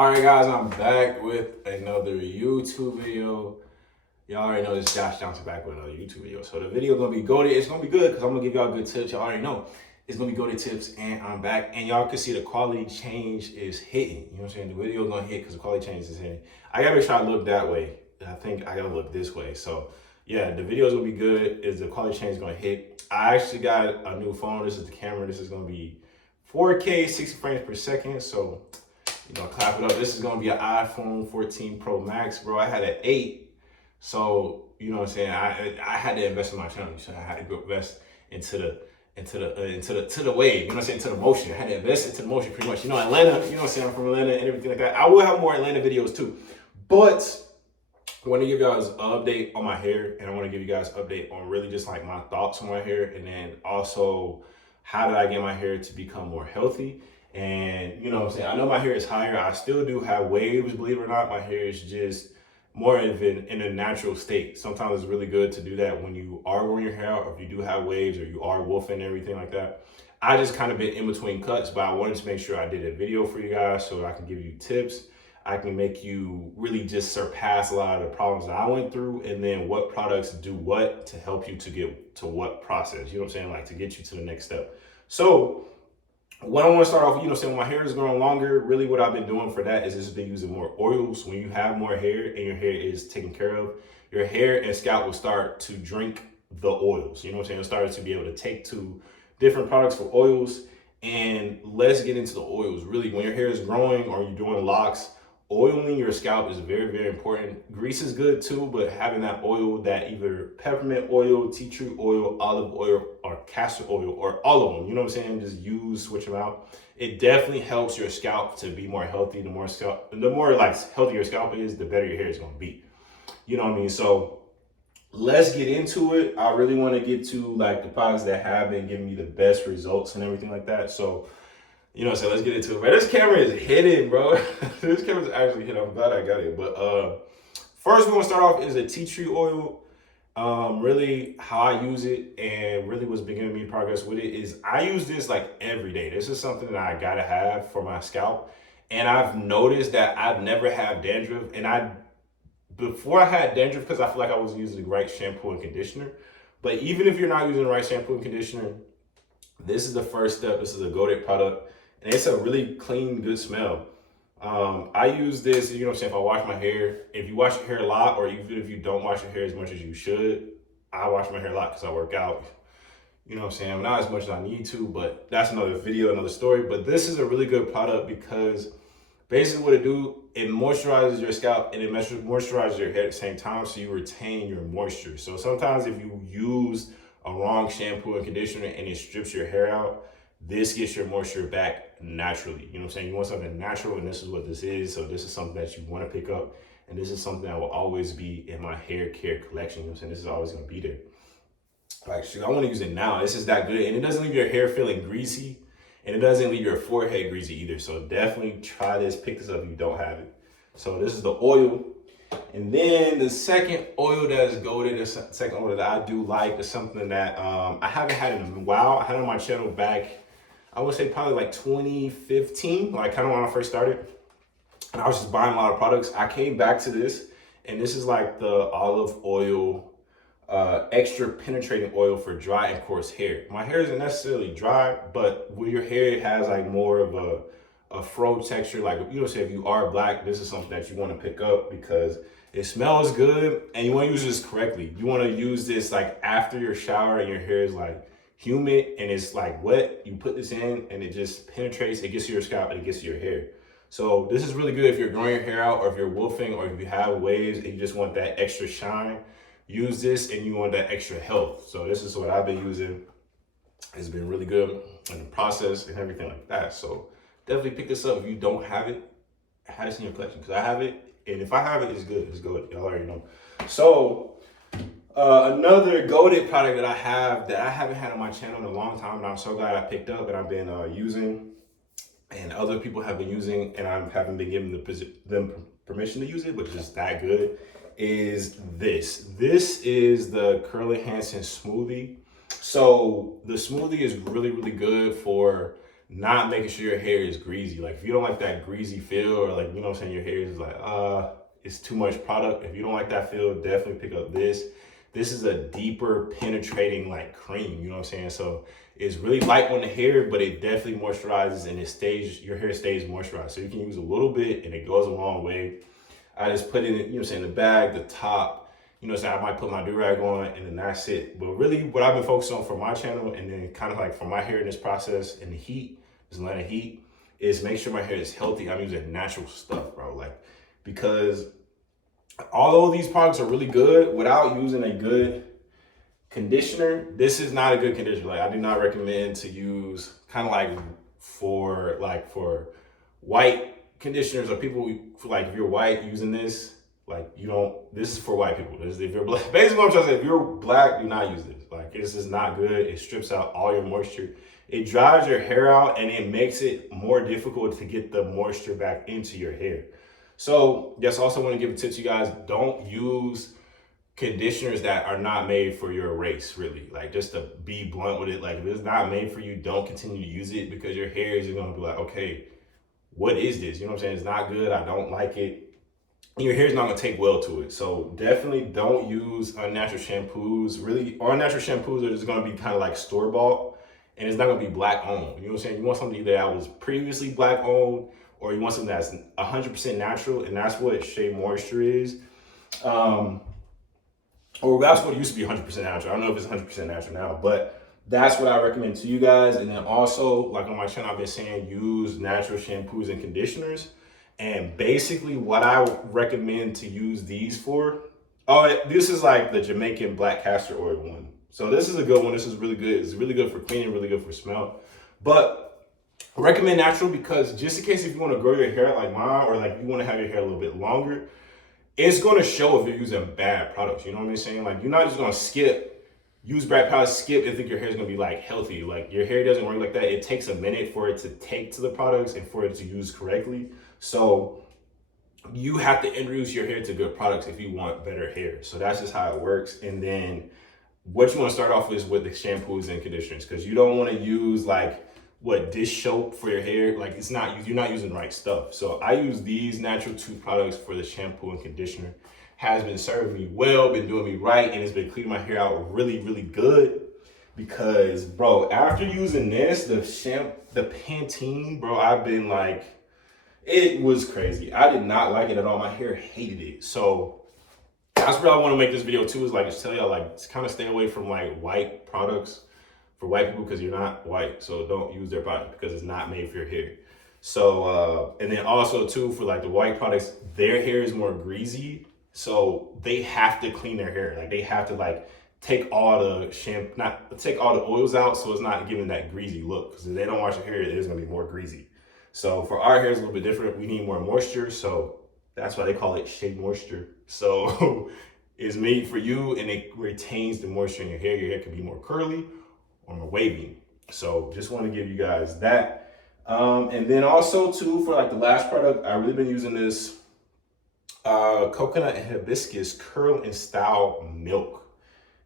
Alright guys, I'm back with another YouTube video. Y'all already know this Josh Johnson back with another YouTube video. So the video gonna be goated. It's gonna be good because I'm gonna give y'all good tips. Y'all already know it's gonna be goated tips, and I'm back. And y'all can see the quality change is hitting. You know what I'm saying? The video gonna hit because the quality change is hitting. I gotta make sure I look that way. I think I gotta look this way. So yeah, the video is gonna be good. Is the quality change gonna hit? I actually got a new phone. This is the camera. This is gonna be 4K, 60 frames per second. So clap it up. This is gonna be an iPhone 14 Pro Max, bro. I had an 8, so you know what I'm saying. I had to invest in my channel. So I had to go invest into the wave. You know what I'm saying? To the motion. I had to invest into the motion pretty much. Atlanta. You know what I'm saying? I'm from Atlanta and everything like that. I will have more Atlanta videos too, but I want to give you guys an update on my hair, and I want to give you guys an update on really just like my thoughts on my hair, and then also how did I get my hair to become more healthy. And you know what I'm saying, I know my hair is higher. I still do have waves, believe it or not. My hair is just more in a natural state. Sometimes it's really good to do that when you are growing your hair out, or if you do have waves, or you are wolfing and everything like that. I just kind of been in between cuts, but I wanted to make sure I did a video for you guys so I can give you tips. I can make you really just surpass a lot of the problems that I went through, and then what products do what to help you to get to what process, you know what I'm saying, like to get you to the next step. So what I want to start off with, when my hair is growing longer, really what I've been doing for that is just been using more oils. When you have more hair and your hair is taken care of, your hair and scalp will start to drink the oils. You know what I'm saying? It'll start to be able to take to different products for oils. And let's get into the oils. Really, when your hair is growing or you're doing locks, oiling your scalp is very, very important. Grease is good too, but having that oil, that either peppermint oil, tea tree oil, olive oil, or castor oil, or all of them, you know what I'm saying? Just switch them out. It definitely helps your scalp to be more healthy. The more healthy your scalp is, the better your hair is gonna be. You know what I mean? So let's get into it. I really want to get to like the products that have been giving me the best results and everything like that. So so let's get into it. Man, this camera is hitting, bro. This camera's actually hitting. I'm glad I got it. But first we're gonna start off is a tea tree oil. Really how I use it, and really what's been giving me progress with it is I use this like every day. This is something that I gotta have for my scalp. And I've noticed that I've never had dandruff. And before I had dandruff, because I feel like I was using the right shampoo and conditioner. But even if you're not using the right shampoo and conditioner, this is the first step. This is a goated product. And it's a really clean, good smell. I use this, you know what I'm saying, if I wash my hair. If you wash your hair a lot, or even if you don't wash your hair as much as you should, I wash my hair a lot because I work out. You know what I'm saying? Not as much as I need to, but that's another video, another story. But this is a really good product because basically what it do, it moisturizes your scalp and it moisturizes your hair at the same time, so you retain your moisture. So sometimes if you use a wrong shampoo and conditioner and it strips your hair out, this gets your moisture back naturally. You know what I'm saying? You want something natural, and this is what this is. So this is something that you want to pick up, and this is something that will always be in my hair care collection. You know what I'm saying? This is always going to be there. Like, shoot, I want to use it now. This is that good, and it doesn't leave your hair feeling greasy, and it doesn't leave your forehead greasy either. So definitely try this. Pick this up if you don't have it. So this is the oil. And then the second oil that is goated, the second oil that I do like, is something that I haven't had in a while. I had it on my channel back, I would say probably like 2015, like kind of when I first started. And I was just buying a lot of products. I came back to this, and this is like the olive oil, extra penetrating oil for dry and coarse hair. My hair isn't necessarily dry, but with your hair, it has like more of a fro texture. Like, say if you are black, this is something that you want to pick up because it smells good, and you want to use this correctly. You want to use this like after your shower and your hair is like humid and it's like wet. You put this in and it just penetrates. It gets to your scalp and it gets to your hair. So this is really good if you're growing your hair out, or if you're wolfing, or if you have waves and you just want that extra shine. Use this and you want that extra health. So this is what I've been using. It's been really good in the process and everything like that. So definitely pick this up if you don't have it. Have this in your collection, because I have it, and if I have it, it's good. It's good. Y'all already know. So another goated product that I have that I haven't had on my channel in a long time, and I'm so glad I picked up and I've been using, and other people have been using, and I haven't been given them permission to use it, but it's just that good, is this. This is the Hansen Smoothie. So the smoothie is really, really good for not making sure your hair is greasy. Like if you don't like that greasy feel, or like, you know what I'm saying, your hair is like, it's too much product. If you don't like that feel, definitely pick up this. This is a deeper penetrating like cream, you know what I'm saying? So it's really light on the hair, but it definitely moisturizes and it stays, your hair stays moisturized. So you can use a little bit and it goes a long way. I just put it in, you know what I'm saying, the bag, the top, you know what I'm saying, I might put my do-rag on and then that's it. But really what I've been focused on for my channel, and then kind of like for my hair in this process and the heat, this Atlanta heat, is make sure my hair is healthy. I'm using natural stuff, bro. Like, because although these products are really good, without using a good conditioner, this is not a good conditioner. Like, I do not recommend to use kind of like for white conditioners, or people like, if you're white using this, like, you don't, this is for white people. This is if you're black. Basically what I'm trying to say, if you're black, do not use this. Like, this is not good. It strips out all your moisture. It dries your hair out and it makes it more difficult to get the moisture back into your hair. So yes, I also want to give a tip to you guys. Don't use conditioners that are not made for your race, really. Like, just to be blunt with it, like, if it's not made for you, don't continue to use it, because your hair is going to be like, okay, what is this? You know what I'm saying? It's not good. I don't like it. And your hair's not going to take well to it. So definitely don't use unnatural shampoos. Really, unnatural shampoos are just going to be kind of like store-bought, and it's not going to be black owned. You know what I'm saying? You want something either that was previously black owned, or you want something that's 100% natural, and that's what Shea Moisture is. Or that's what it used to be, 100% natural. I don't know if it's 100% natural now, but that's what I recommend to you guys. And then also, like on my channel, I've been saying use natural shampoos and conditioners. And basically what I recommend to use these for, this is like the Jamaican black castor oil one. So this is a good one. This is really good. It's really good for cleaning, really good for smell. But I recommend natural because just in case if you want to grow your hair like mine, or like you want to have your hair a little bit longer, it's going to show if you're using bad products. You know what I'm saying? Like, you're not just going to use bad products, skip, and think your hair is going to be like healthy. Like, your hair doesn't work like that. It takes a minute for it to take to the products and for it to use correctly. So you have to introduce your hair to good products if you want better hair. So that's just how it works. And then what you want to start off with the shampoos and conditioners, because you don't want to use like dish soap for your hair. Like, you're not using the right stuff. So I use these natural 2 products for the shampoo and conditioner. Has been serving me well, been doing me right, and it's been cleaning my hair out really, really good. Because, bro, after using this, the Pantene, bro, I've been like, it was crazy. I did not like it at all. My hair hated it. So that's what I want to make this video too, is like, just tell y'all, like, kind of stay away from like white products for white people, because you're not white. So don't use their product because it's not made for your hair. So, and then also too, for like the white products, their hair is more greasy. So they have to clean their hair. Like, they have to like take all the take all the oils out, so it's not giving that greasy look. Because if they don't wash your hair, it's gonna be more greasy. So for our hair, it's a little bit different. We need more moisture. So that's why they call it Shea Moisture. So it's made for you, and it retains the moisture in your hair. Your hair can be more curly or more wavy. So just want to give you guys that. And then also too, for like the last product, I've really been using this coconut and hibiscus curl and style milk.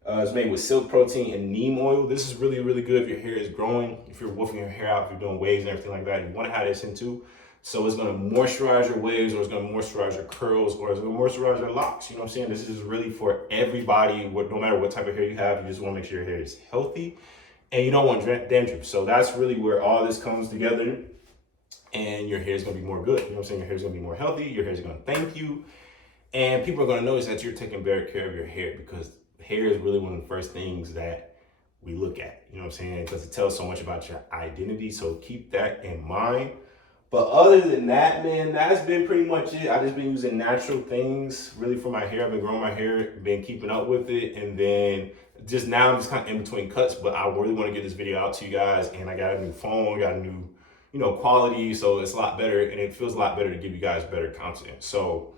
It's made with silk protein and neem oil. This is really, really good if your hair is growing, if you're wolfing your hair out, if you're doing waves and everything like that. You want to have this in too. So it's going to moisturize your waves, or it's going to moisturize your curls, or it's going to moisturize your locks. You know what I'm saying? This is really for everybody, no matter what type of hair you have. You just want to make sure your hair is healthy and you don't want dandruff. So that's really where all this comes together, and your hair is going to be more good. You know what I'm saying? Your hair is going to be more healthy. Your hair is going to thank you. And people are going to notice that you're taking better care of your hair, because hair is really one of the first things that we look at. You know what I'm saying? Because it tells so much about your identity. So keep that in mind. But other than that, man, that's been pretty much it. I just been using natural things really for my hair. I've been growing my hair, been keeping up with it. And then just now I'm just kind of in between cuts, but I really want to get this video out to you guys. And I got a new phone, got a new, quality. So it's a lot better, and it feels a lot better to give you guys better content. So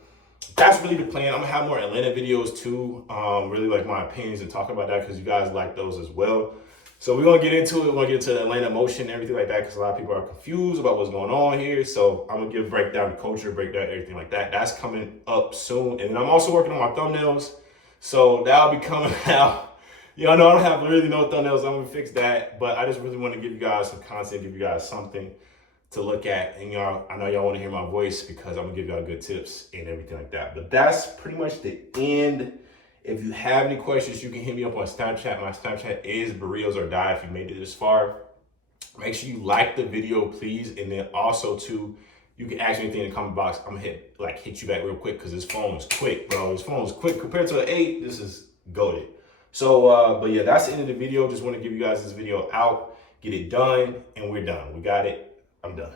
that's really the plan. I'm gonna have more Atlanta videos too. Really like my opinions and talk about that, because you guys like those as well. So we're gonna get into it. We're gonna get into the Atlanta motion and everything like that, because a lot of people are confused about what's going on here. So I'm gonna break down the culture, break down everything like that. That's coming up soon. And then I'm also working on my thumbnails. So that'll be coming out Y'all know I don't have really no thumbnails. I'm gonna fix that, but I just really want to give you guys some content, give you guys something to look at. And y'all, I know y'all want to hear my voice because I'm gonna give y'all good tips and everything like that. But that's pretty much the end. If you have any questions, you can hit me up on Snapchat. My Snapchat is Burritos or Die. If you made it this far, make sure you like the video, please. And then also too, you can ask me anything in the comment box. I'm gonna hit you back real quick because this phone is quick, bro. This phone is quick compared to an 8. This is goated. So, but yeah, that's the end of the video. Just want to give you guys this video out, get it done, and we're done. We got it. I'm done.